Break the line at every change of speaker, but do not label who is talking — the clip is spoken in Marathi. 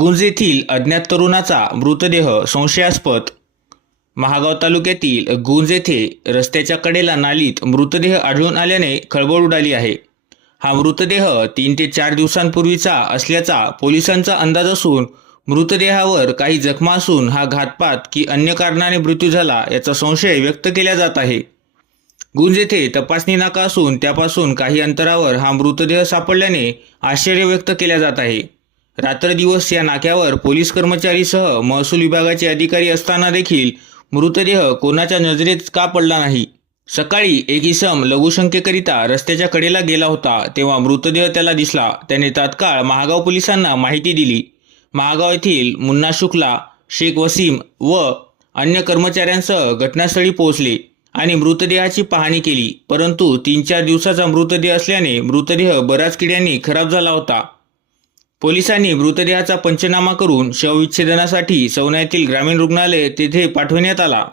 गुंज येथील अज्ञात तरुणाचा मृतदेह संशयास्पद. महागाव तालुक्यातील गुंज येथे रस्त्याच्या कडेला नालीत मृतदेह आढळून आल्याने खळबळ उडाली आहे. हा मृतदेह तीन ते चार दिवसांपूर्वीचा असल्याचा पोलिसांचा अंदाज असून मृतदेहावर काही जखमा असून हा घातपात की अन्य कारणाने मृत्यू झाला याचा संशय व्यक्त केला जात आहे. गुंज येथे तपासणी नाका असून त्यापासून काही अंतरावर हा मृतदेह सापडल्याने आश्चर्य व्यक्त केल्या जात आहे. रात्रदिवस या नाक्यावर पोलीस कर्मचारीसह महसूल विभागाचे अधिकारी असताना देखील मृतदेह कोणाच्या नजरेत का पडला नाही? सकाळी एक इसम लघुशंकेकरिता रस्त्याच्या कडेला गेला होता तेव्हा मृतदेह त्याला दिसला. त्याने तात्काळ महागाव पोलिसांना माहिती दिली. महागाव येथील मुन्ना शुक्ला शेख वसीम व अन्य कर्मचाऱ्यांसह घटनास्थळी पोहोचले आणि मृतदेहाची पाहणी केली. परंतु तीन चार दिवसाचा मृतदेह असल्याने मृतदेह बऱ्याच किड्यांनी खराब झाला होता. पोलिसांनी मृतदेहाचा पंचनामा करून शवविच्छेदनासाठी सवना ग्रामीण रुग्णालय तेथे पाठविण्यात आला.